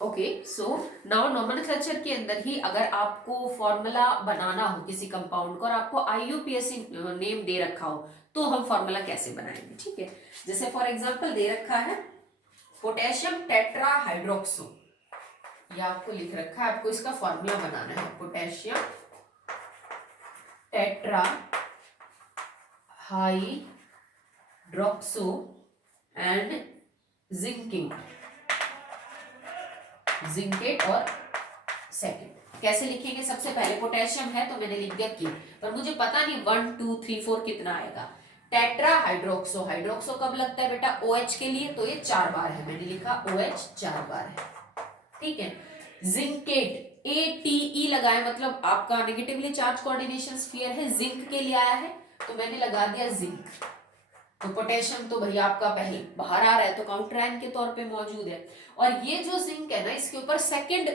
Okay, so now nomenclature के अंदर ही अगर आपको फॉर्मूला बनाना हो किसी कंपाउंड का और आपको आईयूपीएसी नेम दे रखा हो तो हम फॉर्मूला कैसे बनाएंगे, ठीक है। जैसे फॉर एग्जांपल दे रखा है पोटेशियम टेट्रा हाइड्रोक्सो, ये आपको लिख रखा है, आपको इसका फॉर्मूला बनाना है potassium tetra hydroxo and zincing, zincate और सेकंड। कैसे लिखेंगे, सबसे पहले पोटेशियम है तो मैंने लिख दिया के, पर मुझे पता नहीं 1 2 3 4 कितना आएगा। टेट्रा हाइड्रोक्सो, हाइड्रोक्सो कब लगता है बेटा, OH के लिए, तो ये 4 बार है, मैंने लिखा OH 4 बार है, ठीक है। जिंकेट ATE लगाए, मतलब आपका नेगेटिवली चार्ज कोऑर्डिनेशन स्फीयर है, जिंक के लिए आया है तो मैंने लगा दिया जिंक। तो पोटेशियम तो भैया आपका पहले बाहर आ रहा है तो काउंटर आयन के तौर पे मौजूद है, और ये जो जिंक है ना इसके ऊपर सेकंड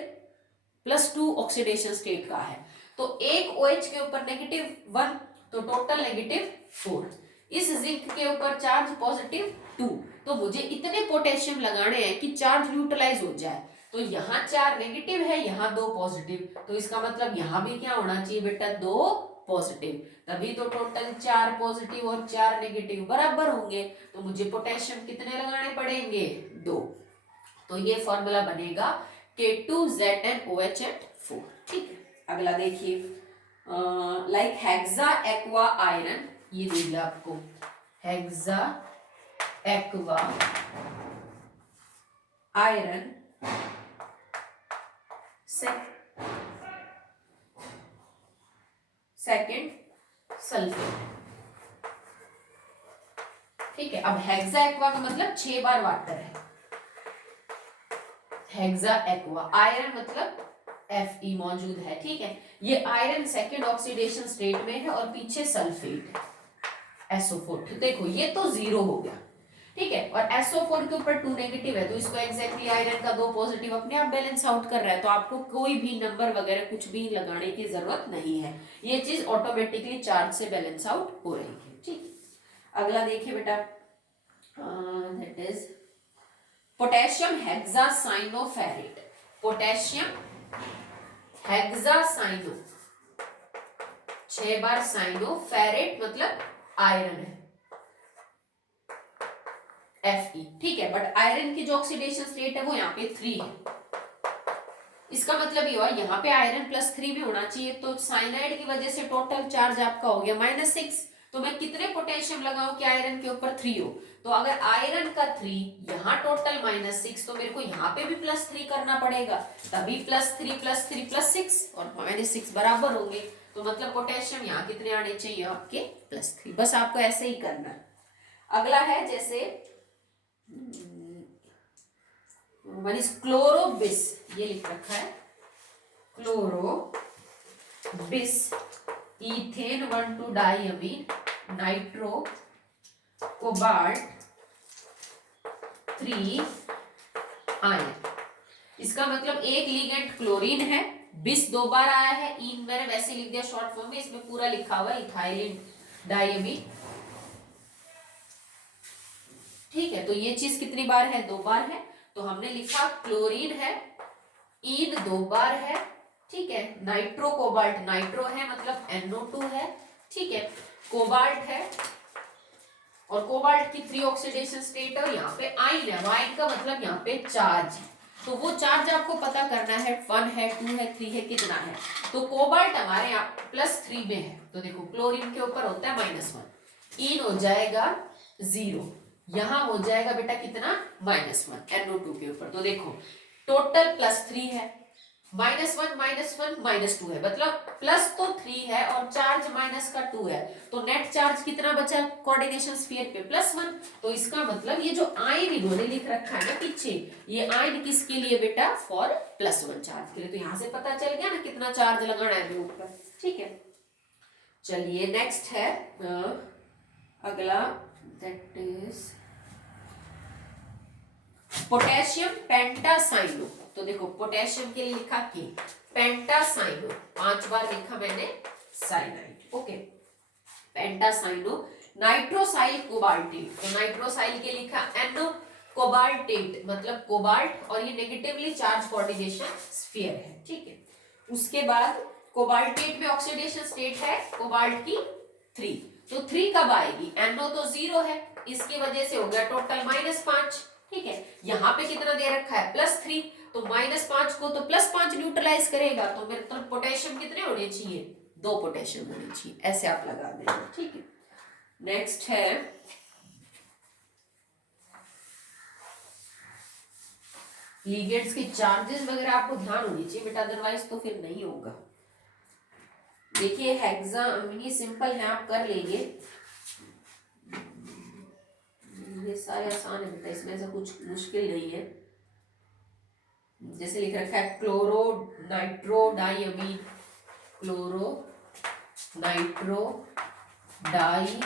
+2 ऑक्सीडेशन स्टेट का है, तो एक OH के ऊपर -1 तो टोटल -4, इस जिंक के ऊपर चार्ज +2, तो मुझे इतने पोटेशियम लगाने हैं कि चार्ज न्यूट्रलाइज हो जाए। तो यहाँ 4 नेगेटिव है, यहाँ 2 पॉजिटिव, तो इसका मतलब यहाँ भी क्या होना चाहिए बेटा, 2 पॉजिटिव, तभी तो टोटल 4 पॉजिटिव और 4 नेगेटिव बराबर होंगे। तो मुझे पोटेशियम कितने लगाने पड़ेंगे, 2। तो ये फॉर्मूला बनेगा K2ZnOH4, ठीक है। अगला देखिए, लाइक हेक्सा एक्वा आयरन, ये दे दिया आपको hexa aqua iron second sulphate, ठीक है। अब हेक्सा एक्वा का मतलब 6 बार वाटर है, हेक्सा एक्वा, आयरन मतलब Fe मौजूद है, ठीक है। ये आयरन सेकंड ऑक्सीडेशन स्टेट में है और पीछे सल्फेट SO4, देखो ये तो 0 हो गया, ठीक है, और SO4 के ऊपर 2 नेगेटिव है तो इसको एग्जैक्टली आयरन का 2 पॉजिटिव अपने आप बैलेंस आउट कर रहा है, तो आपको कोई भी नंबर वगैरह कुछ भी लगाने की जरूरत नहीं है, ये चीज ऑटोमेटिकली चार्ज से बैलेंस आउट हो रही है, ठीक। अगला देखिए बेटा, that is potassium hexacyanoferrate, potassium hexacyano 6 बार साइनो, फेरेट मतलब आयरन है Fe, ठीक है, बट आयरन की जो ऑक्सीडेशन स्टेट है वो यहाँ पे 3 है, इसका मतलब ये हुआ यहाँ पे आयरन +3 भी होना चाहिए, तो साइनाइड की वजह से टोटल चार्ज आपका हो गया -6, तो मैं कितने पोटेशियम लगाऊं कि आयरन के ऊपर 3 हो, तो अगर आयरन का 3 यहाँ टोटल -6, तो मेरे को यहाँ पे भी +3 करना पड़ेगा, तभी +3 +3 +6 और -6 बराबर होंगे, तो मतलब पोटेशियम यहाँ कितने आने चाहिए आपके +3, बस आपको ऐसे ही करना है। अगला है जैसे वन इज क्लोरोबिस, ये लिख रखा है क्लोरोबिस, इथेन 1,2 डाइअमीन नाइट्रो कोबाल्ट 3 आयन, इसका मतलब एक लिगेंड क्लोरीन है, बिस 2 बार आया है, इन मैंने वैसे लिख दिया शॉर्ट फॉर्म में, इसमें पूरा लिखा हुआ है इथाइलिन डाइअमीन, ठीक है। तो ये चीज कितनी बार है, 2 बार है, तो हमने लिखा क्लोरीन है, इन 2 बार है, ठीक है, नाइट्रो कोबाल्ट, नाइट्रो है मतलब NO2 है, ठीक है, कोबाल्ट है और कोबाल्ट की 3 ऑक्सीडेशन स्टेट है, और यहाँ पे आयन है, आयन का मतलब यहाँ पे चार्ज, तो वो चार्ज आपको पता करना है, 1 है 2 है 3 है कितना है, तो कोबाल्ट हमारे यहाँ +3 में है, तो देखो क्लोरीन के ऊपर होता है -1, इन हो जाएगा 0, यहां हो जाएगा बेटा कितना -1 NO2 के ऊपर, तो देखो टोटल +3 है, -1 -1 -2 है, मतलब प्लस तो 3 है और चार्ज माइनस का 2 है, तो नेट चार्ज कितना बचा कोऑर्डिनेशन स्फीयर पे +1, तो इसका मतलब ये जो आयन इन्होंने लिख रखा है ना पीछे, ये आयन किसके लिए बेटा, फॉर +1 चार्ज के लिए, तो यहां से पता चल गया ना कितना चार्ज लगाना है ग्रुप पर, ठीक है। चलिए नेक्स्ट है अगला, दैट इज पोटेशियम पेंटासाइनो, तो देखो पोटेशियम के लिए लिखा के, पेंटासाइनो 5 बार लिखा मैंने साइनाइड, ओके, पेंटासाइनो, नाइट्रोसाइल कोबाल्टिन, तो नाइट्रोसाइल के लिखा NO, कोबाल्टेट मतलब कोबाल्ट, और ये नेगेटिवली चार्ज कोऑर्डिनेशन स्फीयर है, ठीक है। उसके बाद कोबाल्टेट में ऑक्सीडेशन स्टेट है कोबाल्ट की 3, तो 3 कब आएगी, NO तो 0 है, इसकी वजह से हो गया टोटल -5, ठीक है। यहाँ पे कितना दे रखा है +3, तो -5 को तो +5 न्यूट्रलाइज करेगा, तो मेरे तो पोटेशियम कितने होने चाहिए, 2 पोटेशियम होने चाहिए, ऐसे आप लगा देना, ठीक है। नेक्स्ट है लिगेंड्स के चार्जेस वगैरह आपको ध्यान होनी चाहिए बेटा, अदरवाइज तो फिर नहीं होगा। देखिए हेक्सा ये सिंपल है, आप कर लेंगे, ये सारे आसान है बेटा, इसमें ऐसा कुछ मुश्किल नहीं है। जैसे लिख रखा है chloro nitro diamine, chloro nitro di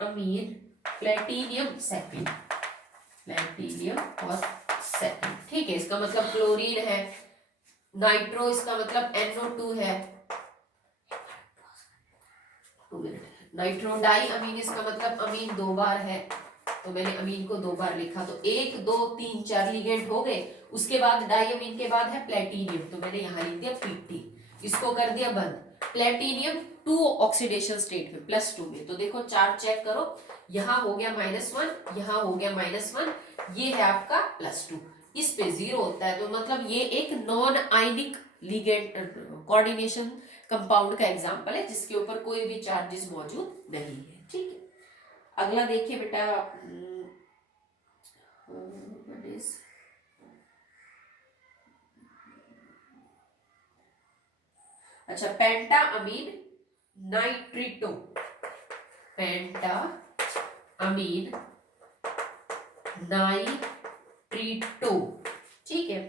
amine platinum second, platinum और सेकंड, ठीक है। इसका मतलब क्लोरीन है, नाइट्रो इसका मतलब NO2 है, नाइट्रो डाई अमीन इसका मतलब अमीन 2 बार है, तो मैंने अमीन को 2 बार लिखा, तो 1 2 3 4 लिगेंड हो गए। उसके बाद डाई अमीन के बाद है प्लेटिनियम, तो मैंने यहाँ लिख दिया PT, इसको कर दिया बंद। प्लेटिनियम 2 ऑक्सीडेशन स्टेट में +2 में, तो देखो चार्ज चेक करो, यहाँ हो गया -1, यहाँ हो गया -1, ये है आपका +2, इस पे 0 होता है, तो मतलब ये एक non ionic ligand coordination compound का एग्जांपल है, जिसके ऊपर कोई भी चार्जेस मौजूद नहीं है, ठीक है। अगला देखिए बेटा, अच्छा पेंटा अमीन नाइट्रिटो, पेंटा अमीन नाइट्रिटो, ठीक है।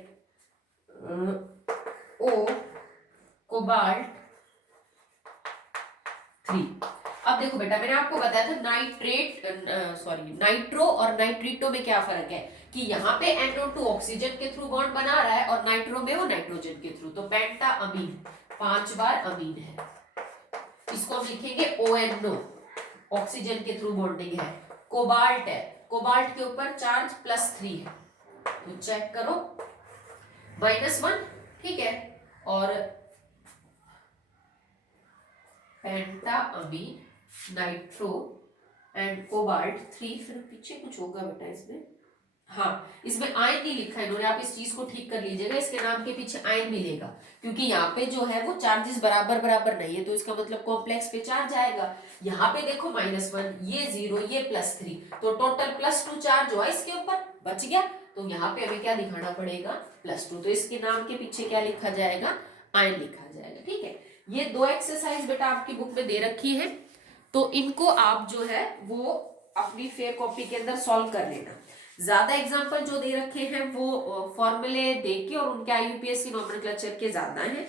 ओ कोबाल्ट 3। अब देखो बेटा मैंने आपको बताया था नाइट्रो और नाइट्रिटो में क्या फर्क है, कि यहाँ पे NO2 ऑक्सीजन के थ्रू बॉन्ड बना रहा है और नाइट्रो में वो नाइट्रोजन के थ्रू, तो पेंटा अमीन 5 बार अमीन है, इसको हम लिखेंगे ONO, ऑक्सीजन के थ्रू बॉन्डिंग है। कोबाल्ट है, कोबाल्ट के ऊपर चार्ज +3 है, तो चेक करो -1, ठीक है। और पेंटा अमीन नाइट्रो एंड कोबाल्ट 3, फिर पीछे कुछ होगा बेटा इसमें, हाँ इसमें आयन नहीं लिखा है इन्होंने, आप इस चीज को ठीक कर लीजिएगा, इसके नाम के पीछे आयन मिलेगा, क्योंकि यहाँ पे जो है वो चार्जेस बराबर बराबर नहीं है, तो इसका मतलब कॉम्प्लेक्स पे चार्ज आएगा। यहाँ पे देखो -1, ये 0, ये +3, तो टोटल +2 चार्ज हुआ इसके ऊपर, बच गया, तो यहाँ पे हमें क्या दिखाना पड़ेगा +2, तो इसके नाम के पीछे क्या लिखा जाएगा, आयन लिखा जाएगा, ठीक है। ये 2 एक्सरसाइज बेटा आपकी बुक में दे रखी है, तो इनको आप जो है वो अपनी फेयर कॉपी के अंदर सॉल्व कर लेना। ज्यादा एग्जांपल जो दे रखे हैं वो फॉर्मूले देके और उनके IUPAC की नॉमेनक्लेचर के ज्यादा हैं,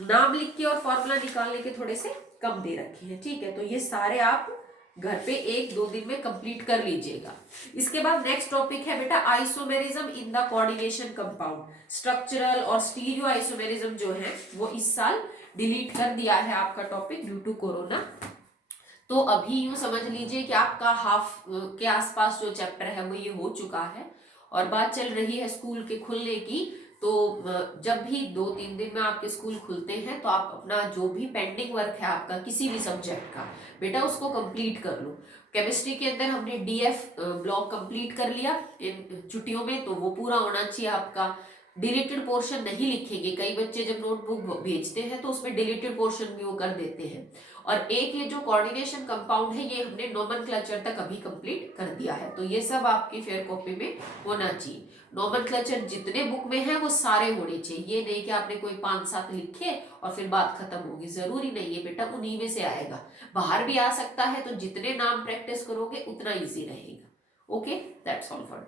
नाम लिख के और फॉर्मूला निकालने के थोड़े से कम दे रखे हैं, ठीक है। तो ये सारे आप घर पे 1-2 दिन में कंप्लीट कर लीजिएगा। इसके बाद नेक्स्ट टॉपिक है बेटा isomerism in the coordination compound. Structural और स्टीरियो आइसोमेरिज्म जो है वो इस साल डिलीट कर दिया है आपका टॉपिक ड्यू टू कोरोना, तो अभी यूं समझ लीजिए कि आपका हाफ के आसपास जो चैप्टर है वो ये हो चुका है, और बात चल रही है स्कूल के खुलने की, तो जब भी 2-3 दिन में आपके स्कूल खुलते हैं तो आप अपना जो भी पेंडिंग वर्क है आपका किसी भी सब्जेक्ट का बेटा उसको कंप्लीट कर लो। केमिस्ट्री के अंदर हमने DF ब्लॉक कंप्लीट कर लिया इन छुट्टियों में, तो वो पूरा होना चाहिए आपका। डिलीटेड पोर्शन नहीं लिखेंगे, कई बच्चे जब नोटबुक भेजते हैं तो उसमें डिलीटेड पोर्शन भी वो कर देते हैं। और एक ये जो कोऑर्डिनेशन कंपाउंड है ये हमने नोमेनक्लेचर तक अभी कंप्लीट कर दिया है, तो ये सब आपकी फेयर कॉपी में होना चाहिए। नोमेनक्लेचर जितने बुक में है वो सारे होने चाहिए, ये नहीं कि आपने कोई 5-7 लिखे और फिर बात खत्म होगी, जरूरी नहीं है बेटा, उन्हीं में से आएगा, बाहर भी आ सकता है, तो जितने नाम प्रैक्टिस करोगे उतना ईजी रहेगा। Okay, that's all for